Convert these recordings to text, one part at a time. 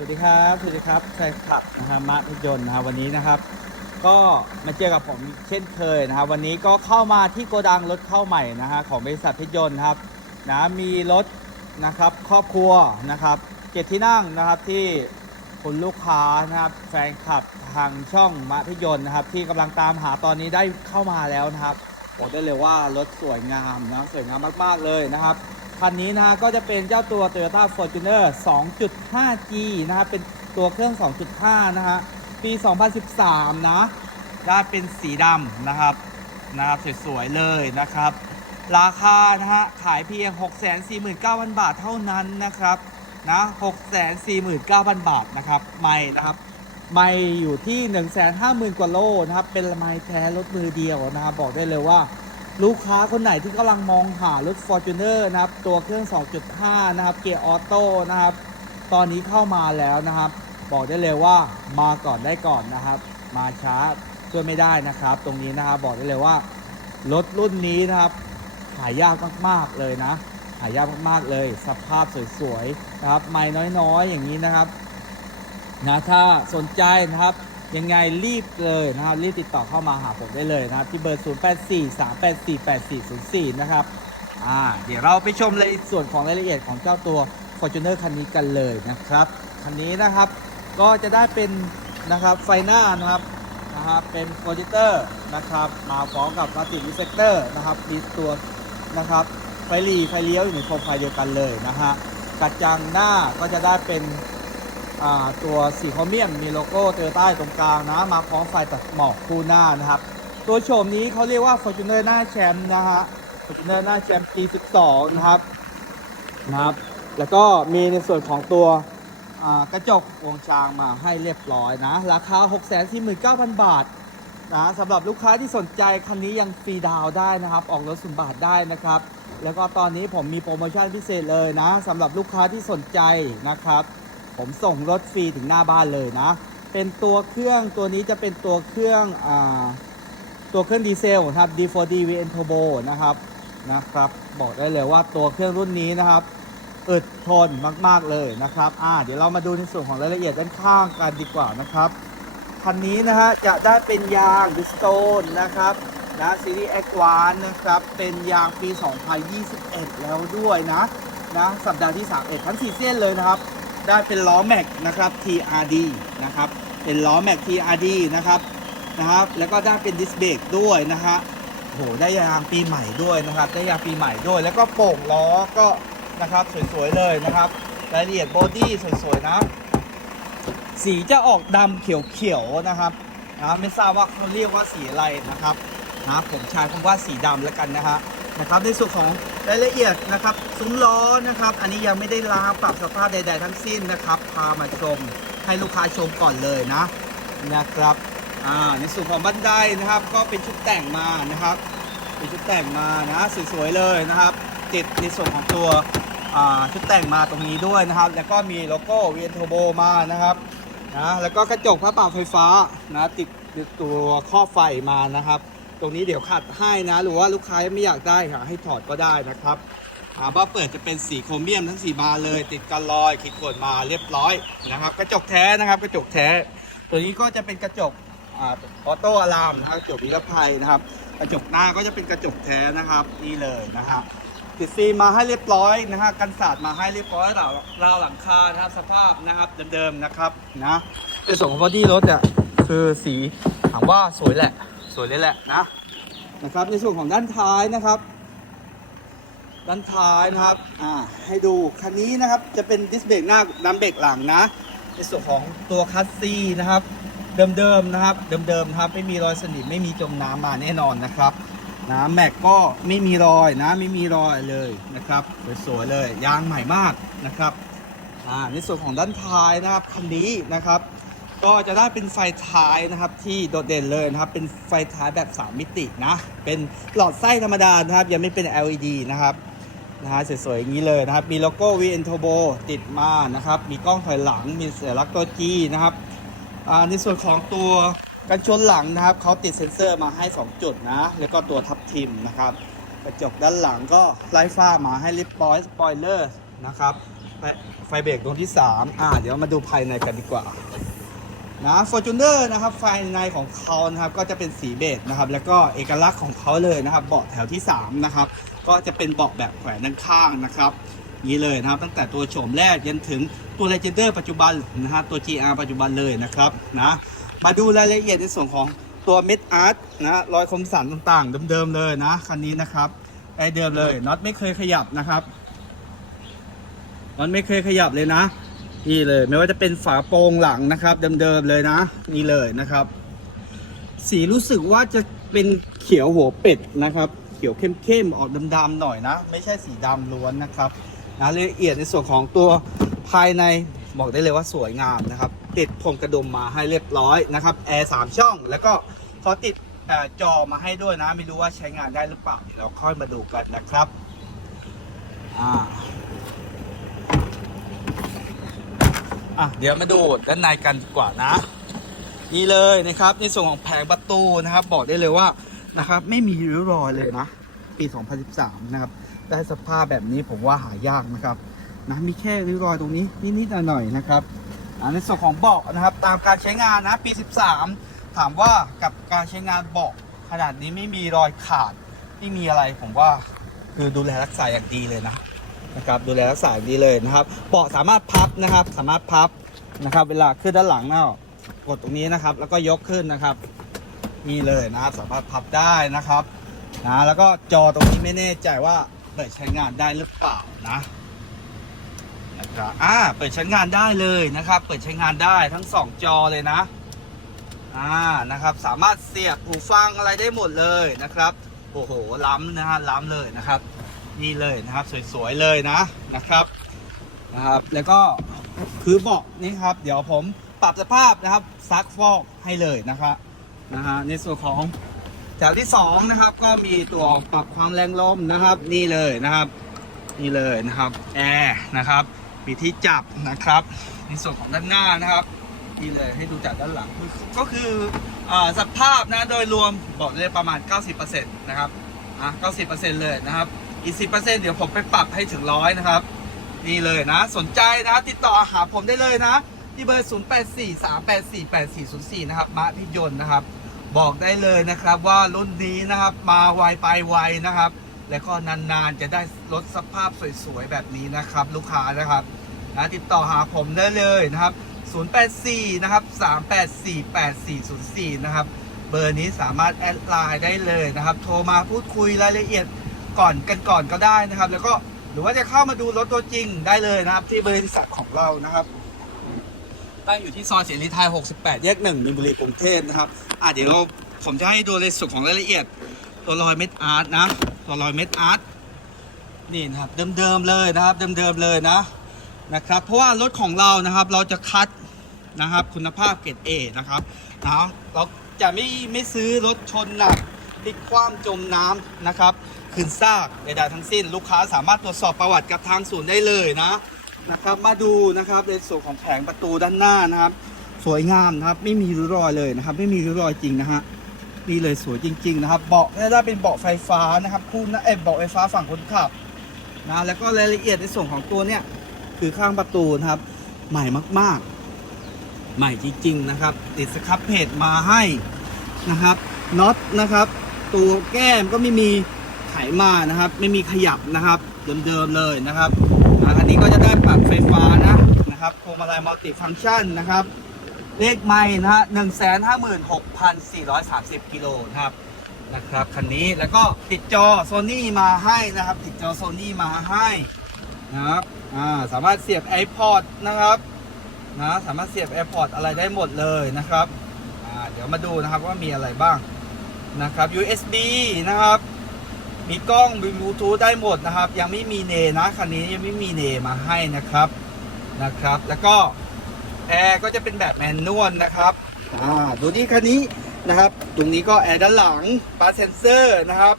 สวัสดีครับสวัสดีครับแฟนคลับนะครับมาร์ทยนต์นะครับวันนี้นะครับ ก็มาเจอกับผมเช่นเคยนะครับ วันนี้ก็เข้ามาที่โกดังรถเข้าใหม่นะฮะของบริษัทเพชรยนต์นะครับนะมีรถนะครับครอบครัวนะครับเจ็ดที่นั่งนะครับที่คุณลูกค้านะครับแฟนคลับทางช่องมาทยนต์นะครับ ที่กำลังตามหาตอนนี้ได้เข้ามาแล้วนะครับบอกได้เลยว่ารถสวยงามนะสวยงามมากๆเลยนะครับ คันนี้นะฮะก็จะเป็นเจ้าตัว Toyota Fortuner 2.5G นะครับเป็นตัวเครื่อง 2.5 นะฮะปี 2013 นะได้เป็นสีดำนะครับนะครับสวยๆเลยนะครับ ราคานะฮะขายเพียง 649,000 บาทเท่านั้นนะครับนะ649,000 บาทนะครับไม่นะครับไม่อยู่ที่ 150,000 กว่าโลนะครับเป็นไม่แท้รถมือเดียวนะครับบอกได้เลยว่า ลูกค้าคนไหนที่กำลังมองหารถ Fortuner นะครับ ตัวเครื่อง 2.5 นะครับ เกียร์ออโต้นะครับ ตอนนี้เข้ามาแล้วนะครับ บอกได้เลยว่ามาก่อนได้ก่อนนะครับ มาช้าช่วยไม่ได้นะครับ ตรงนี้นะครับบอกได้เลยว่า รถรุ่นนี้นะครับ หายากมากๆเลยนะ หายากมากๆเลย สภาพสวยๆนะครับ ไม่น้อยๆ อย่างนี้นะครับนะถ้าสนใจนะครับ ยังไงรีบเลยนะครับรีบติดต่อเข้ามาหาผมได้เลยนะครับ ที่เบอร์ 0 8 4 3 8 4 8 4 0 4 นะครับอ่าเดี๋ยวเราไปชมรายส่วนของรายละเอียดของเจ้าตัว Fortuner คันนี้กันเลยนะครับ คันนี้นะครับก็จะได้เป็นนะครับไฟหน้านะครับนะครับเป็นโปรเจคเตอร์นะครับมาพร้อมกับมาติวิเซกเตอร์นะครับมีตัวนะครับไฟหลีไฟเลี้ยวอยู่ในโคมไฟเดียวกันเลยนะฮะกระจังหน้าก็จะได้เป็น ตัวสีคอมเมียมมีโลโก้เตอร์ใต้ตรงกลางนะ มาพร้อมไฟตัดหมอกคู่หน้านะครับ ตัวโฉมนี้เขาเรียกว่า Fortuner หน้าแชมป์นะฮะ Fortuner หน้าแชมป์ปี12 นะครับนะครับ แล้วก็มีในส่วนของตัวกระจกวงชางมาให้เรียบร้อยนะ ราคา 649,000 บาทนะสำหรับลูกค้าที่สนใจคันนี้ยังฟรีดาวได้นะครับ ออกรถสุนบาทได้นะครับ แล้วก็ตอนนี้ผมมีโปรโมชั่นพิเศษเลยนะสำหรับลูกค้าที่สนใจนะครับ ผมส่งรถฟรีถึงหน้าบ้านเลยนะ เป็นตัวเครื่องตัวนี้จะเป็นตัวเครื่องอตัวเครื่องดีเซลครับ D4D VN Turbo นะครับนะครับบอกได้เลยว่าตัวเครื่องรุ่นนี้นะครับอึดทนมากๆเลยนะครับอ่าเดี๋ยวเรามาดูในส่วนของรายละเอียดด้านข้างกันดีกว่านะครับคันนี้นะฮะจะได้เป็นยางดิสโตนนะครับนะซีรีส์ X1 นะครับ เป็นยางปี 2021 แล้วด้วยนะนะสัปดาห์ที่ 31 ทั้ง4เส้นเลยนะครับ ได้เป็นล้อแม็กนะครับ TRD นะครับเป็นล้อแม็ก TRD นะครับนะครับ แล้วก็ได้เป็นดิสเบรกด้วยนะฮะโหได้ยางปีใหม่ด้วยนะครับ ได้ยางปีใหม่ด้วย แล้วก็โป่งล้อก็นะครับสวยๆเลยนะครับรายละเอียดบอดี้สวยๆนะ สีจะออกดำเขียวๆนะครับนะไม่ทราบว่าเขาเรียกว่าสีอะไรนะครับนะผมใช้คำว่าสีดำแล้วกันนะฮะนะครับในส่วนของ รายละเอียดนะครับซุ้มล้อนะครับ อันนี้ยังไม่ได้ล้างปรับสภาพใด ๆ ทั้งสิ้นนะครับ พามาชมให้ลูกค้าชมก่อนเลยนะนะครับอ่าในส่วนของบันไดนะครับ ก็เป็นชุดแต่งมานะครับ เป็นชุดแต่งมานะสวยๆเลยนะครับ ติดในส่วนของตัวอ่าชุดแต่งมาตรงนี้ด้วยนะครับ แล้วก็มีโลโก้ VN Turbo มานะครับนะแล้วก็กระจกพระปรับไฟฟ้านะติดตัวครอบไฟมานะครับ ตรงนี้เดี๋ยวขัดให้นะ หรือว่าลูกค้าไม่อยากได้ค่ะ ให้ถอดก็ได้นะครับอาบ้าเปิดจะเป็นสีโครเมียมทั้งสีบานเลย ติดกันรอยขีดข่วนมาเรียบร้อยนะครับ กระจกแท้นะครับกระจกแท้ ตัวนี้ก็จะเป็นกระจกออโต้อะลามนะครับกระจกนิรภัยนะครับ กระจกหน้าก็จะเป็นกระจกแท้นะครับนี่เลยนะครับติดฟิล์มาให้เรียบร้อยนะฮะกันศาสตร์มาให้เรียบร้อยราวราวหลังคานะครับสภาพนะครับเดิมๆนะครับนะในส่วนของบอดี้รถเนี่ยคือสีถามว่าสวยแหละ วยเลยแหละนะนะครับ ในส่วนของด้านท้ายนะครับ ด้านท้ายนะครับอ่าให้ดูคันนี้นะครับจะเป็นดิสเบรกหน้าน้ำเบรกหลังนะ ในส่วนของตัวคัสซีนะครับ เดิมๆนะครับ เดิมๆครับไม่มีรอยสนิมไม่มีจมน้ำมาแน่นอนนะครับนะแม็กก็ไม่มีรอยนะไม่มีรอยเลยนะครับสวยๆเลยยางใหม่มากนะครับอ่าในส่วนของด้านท้ายนะครับคันนี้นะครับ ก็จะได้เป็นไฟท้ายนะครับที่โดดเด่นเลยนะครับ เป็นไฟท้ายแบบ 3 มิตินะ เป็นหลอดไส้ธรรมดานะครับ ยังไม่เป็น LED นะครับนะฮะสวยๆอย่างนี้เลยนะครับ มีโลโก้ VN Turbo ติดมานะครับ มีกล้องถอยหลัง มีสัญลักษณ์ตัว G นะครับอ่าในส่วนของตัวกันชนหลังนะครับเขาติดเซ็นเซอร์มาให้ 2 จุดนะ แล้วก็ตัวทับทิมนะครับ กระจกด้านหลังก็ไล่ฟ้ามาให้เรียบอยสปอยเลอร์นะครับไฟเบรกดวงที่ 3 อ่าเดี๋ยวมาดูภายในกันดีกว่า นะ Fortuner นะครับภายในของเขานะครับก็จะเป็นสีเบจนะครับแล้วก็เอกลักษณ์ของเขาเลยนะครับเบาะแถวที่3นะครับก็จะเป็นเบาะแบบแขวนด้านข้างนะครับนี้เลยนะครับตั้งแต่ตัวโฉมแรกยันถึงตัว Legender ปัจจุบันนะฮะตัว GR ปัจจุบันเลยนะครับนะมาดูรายละเอียดในส่วนของตัวเม็ดอาร์ตนะรอยคมสันต่างๆ เดิมๆเลยนะคันนี้นะครับได้เดิมเลยน็อตไม่เคยขยับนะครับน็อตไม่เคยขยับเลยนะ นี่เลยไม่ว่าจะเป็นฝาโปรงหลังนะครับ เดิมๆเลยนะ นี่เลยนะครับ สีรู้สึกว่าจะเป็นเขียวหัวเป็ดนะครับ เขียวเข้มๆออกดำๆหน่อยนะ ไม่ใช่สีดำล้วนนะครับนะรายละเอียดในส่วนของตัวภายในบอกได้เลยว่าสวยงามนะครับ ติดพรมกระดุมมาให้เรียบร้อยนะครับแอร์สามช่อง แล้วก็เขาติดอจอมาให้ด้วยนะ ไม่รู้ว่าใช้งานได้หรือเปล่าเดี๋ยวเราค่อยมาดูกันนะครับอ่า อะเดี๋ยวมาดูด้านในกันดีกว่านะ นี่เลยนะครับ ในส่วนของแผงประตูนะครับ บอกได้เลยว่านะครับ ไม่มีริ้วรอยเลยนะ ปี 2013 นะครับ ได้สภาพแบบนี้ผมว่าหายากนะครับนะมีแค่ริ้วรอยตรงนี้นิดๆหน่อยๆนะครับในส่วนของเบาะนะครับ ตามการใช้งานนะปี 13 ถามว่ากับการใช้งานเบาะขนาดนี้ไม่มีรอยขาดไม่มีอะไรผมว่าคือดูแลรักษาอย่างดีเลยนะ นะครับดูแลรักษาดีเลยนะครับเบาะสามารถพับนะครับ สามารถพับนะครับ เวลาขึ้นด้านหลังเนาะกดตรงนี้นะครับ แล้วก็ยกขึ้นนะครับนี่เลยนะครับสามารถพับได้นะครับนะแล้วก็จอตรงนี้ไม่แน่ใจว่าเปิดใช้งานได้หรือเปล่านะนะครับอ่าเปิดใช้งานได้เลยนะครับ เปิดใช้งานได้ทั้งสองจอเลยนะอ่านะครับ สามารถเสียบหูฟังอะไรได้หมดเลยนะครับโอ้โหล้ำนะฮะล้ำเลยนะครับ นี่เลยนะครับ สวยๆเลยนะนะครับนะครับ แล้วก็คือเบาะนี่ครับ เดี๋ยวผมปรับสภาพนะครับซักฟอกให้เลยนะครับนะฮะในส่วนของแถวที่สองนะครับก็มีตัวปรับความแรงลมนะครับ นี่เลยนะครับ นี่เลยนะครับแอร์นะครับมีที่จับนะครับ ในส่วนของด้านหน้านะครับนี่เลยให้ดูจากด้านหลังก็คืออสภาพนะโดยรวมบอกเลยประมาณ 90%นะครับอะ90%เลยนะครับ อีก10%เดี๋ยวผมไปปรับให้ถึงร้อยนะครับ นี่เลยนะ สนใจนะ ติดต่อหาผมได้เลยนะ ที่เบอร์ 0843848404 นะครับมาพิยนต์นะครับ บอกได้เลยนะครับว่ารุ่นนี้นะครับมาไวไปไวนะครับ และก็นานๆจะได้รถสภาพสวยๆแบบนี้นะครับ ลูกค้านะครับนะติดต่อหาผมได้เลยนะครับ 084 นะครับ 3848404 นะครับ เบอร์นี้สามารถแอดไลน์ได้เลยนะครับ โทรมาพูดคุยรายละเอียด ก่อนกันก่อนก็ได้นะครับ แล้วก็หรือว่าจะเข้ามาดูรถตัวจริงได้เลยนะครับ ที่บริษัทของเรานะครับ ตั้งอยู่ที่ซอยเสรีไทย 68 แยกหนึ่งมินบุรีกรุงเทพนะครับอะเดี๋ยวผมจะให้ดูในส่วนของรายละเอียดตัวรอยเม็ดอาร์ตนะตัวรอยเม็ดอาร์ตนี่นะครับเดิมๆเลยนะครับเดิมๆเลยนะนะครับ เพราะว่ารถของเรานะครับเราจะคัดนะครับคุณภาพเกรด A นะครับนะเราจะไม่ไม่ซื้อรถชนหนัก พลิกคว่ำจมน้ำนะครับคืนซากใดๆทั้งสิ้น ลูกค้าสามารถตรวจสอบประวัติกับทางศูนย์ได้เลยนะนะครับ มาดูนะครับในส่วนของแผงประตูด้านหน้านะครับ สวยงามนะครับ ไม่มีริ้วรอยเลยนะครับ ไม่มีริ้วรอยจริงนะฮะนี่เลยสวยจริง ๆ นะครับ เบาะก็จะเป็นเบาะไฟฟ้านะครับคู่นะเอยเบาะไฟฟ้าฝั่งคนขับนะแล้วก็รายละเอียดในส่วนของตัวเนี้ยคือข้างประตูนะครับ ใหม่มาก ๆ ใหม่จริง ๆ นะครับ ติดสครับเพจมาให้นะครับน็อตนะครับ ตัวแก้มก็ไม่มีไขมานะครับ ไม่มีขยับนะครับเดิมๆเลยนะครับอันนี้ก็จะได้ปรับไฟฟ้านะนะครับพวงมาลัยมัลติฟังก์ชันนะครับ เลขไม่นะฮะหนึ่งแสนห้าหมื่นหกพันสี่ร้อยสามสิบกิโลนะครับนะครับคันนี้แล้วก็ติดจอโซนี่มาให้นะครับ ติดจอโซนี่มาให้นะครับอ่าสามารถเสียบ iPod นะครับนะสามารถเสียบ AirPod อะไรได้หมดเลยนะครับอ่าเดี๋ยวมาดูนะครับว่ามีอะไรบ้าง นะครับ USB นะครับ มีกล้องมีบลูทูธได้หมดนะครับ ยังไม่มีเนนะคันนี้ยังไม่มีเนมาให้นะครับนะครับ แล้วก็แอร์ก็จะเป็นแบบแมนนวลนะครับอ่าดูที่คันนี้นะครับ ตรงนี้ก็แอร์ด้านหลังปาเซนเซอร์นะครับ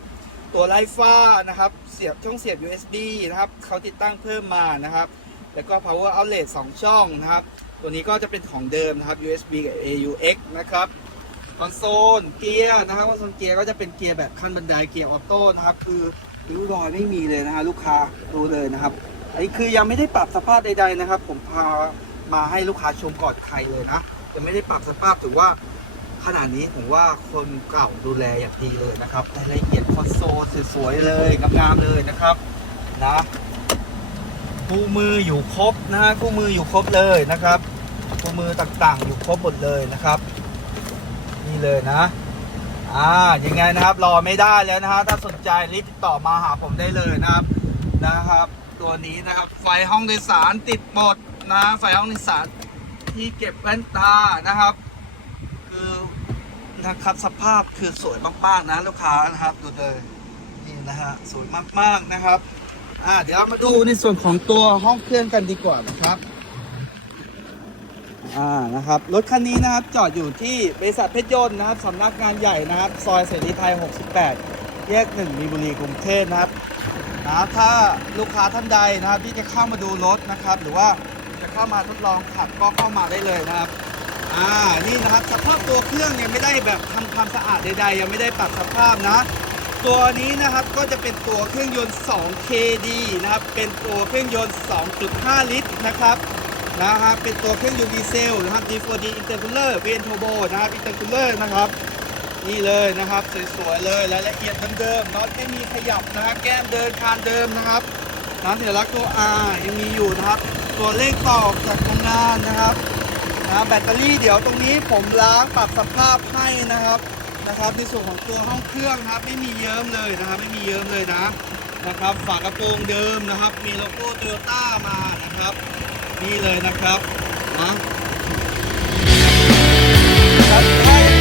ตัวไลฟ้านะครับเสียบช่องเสียบ USB นะครับเขาติดตั้งเพิ่มมานะครับ แล้วก็ power outlet 2 ช่องนะครับ ตัวนี้ก็จะเป็นของเดิมนะครับ USB กับ AUX นะครับ คอนโซลเกียร์นะครับคอนโซลเกียร์ก็จะเป็นเกียร์แบบขั้นบันไดเกียร์ออโต้นะครับ คือริ้วรอยไม่มีเลยนะฮะลูกค้าดูเลยนะครับ อันนี้คือยังไม่ได้ปรับสภาพใด ๆนะครับ ผมพามาให้ลูกค้าชมก่อนใครเลยนะยังไม่ได้ปรับสภาพถือว่าขนาดนี้ผมว่าคนเก่าดูแลอย่างดีเลยนะครับรายละเอียดคอนโซลสวยๆเลยงามๆเลยนะครับนะคู่มืออยู่ครบนะฮะคู่มืออยู่ครบเลยนะครับคู่มือต่างๆ อยู่ครบหมดเลยนะครับ นี่เลยนะ อ่ายังไงนะครับรอไม่ได้แล้วนะฮะถ้าสนใจรีบติดต่อมาหาผมได้เลยนะครับนะครับ ตัวนี้นะครับไฟห้องโดยสารติดหมดนะไฟห้องโดยสารที่เก็บแว่นตานะครับ คือนะครับสภาพคือสวยมากๆนะลูกค้านะครับดูเลยนี่นะฮะสวยมากๆนะครับอ่าเดี๋ยวเรามาดูในส่วนของตัวห้องเครื่องกันดีกว่านะครับ อ่านะครับรถคันนี้นะครับจอดอยู่ที่บริษัทเพชรยนต์นะครับสำนักงานใหญ่นะครับซอยเสรีไทย 68 แยก1มีบุรีกรุงเทพนะครับนะถ้าลูกค้าท่านใดนะครับที่จะเข้ามาดูรถนะครับ หรือว่าจะเข้ามาทดลองขับก็เข้ามาได้เลยนะครับอ่านี่นะครับสภาพตัวเครื่องเนี่ยไม่ได้แบบทำความสะอาดใดๆ ยังไม่ได้ปรับสภาพนะ ตัวนี้นะครับก็จะเป็นตัวเครื่องยนต์ 2KD นะครับเป็นตัวเครื่องยนต์ 2.5 ลิตรนะครับ นะครับเป็นตัวเครื่องยนต์ดีเซลนะครับ D4D Intercooler VN Turbo นะครับ Intercooler นะครับ นี่เลยนะครับสวยๆเลยรายละเอียดเดิมๆน็อตไม่มีขยับนะครับแก้มเดินคานเดิมนะครับน้ำเดี๋ยวรักตัว R ยังมีอยู่นะครับ ตัวเลขต่อจากโรงงานนะครับนะแบตเตอรี่เดี๋ยวตรงนี้ผมล้างปรับสภาพให้นะครับนะครับในส่วนของตัวห้องเครื่องนะครับไม่มีเยิ้มเลยนะครับ ไม่มีเยิ้มเลยนะนะครับฝากระโปรงเดิมนะครับ มีโลโก้โตโยต้ามานะครับ นี่เลยนะครับนะครับถ้า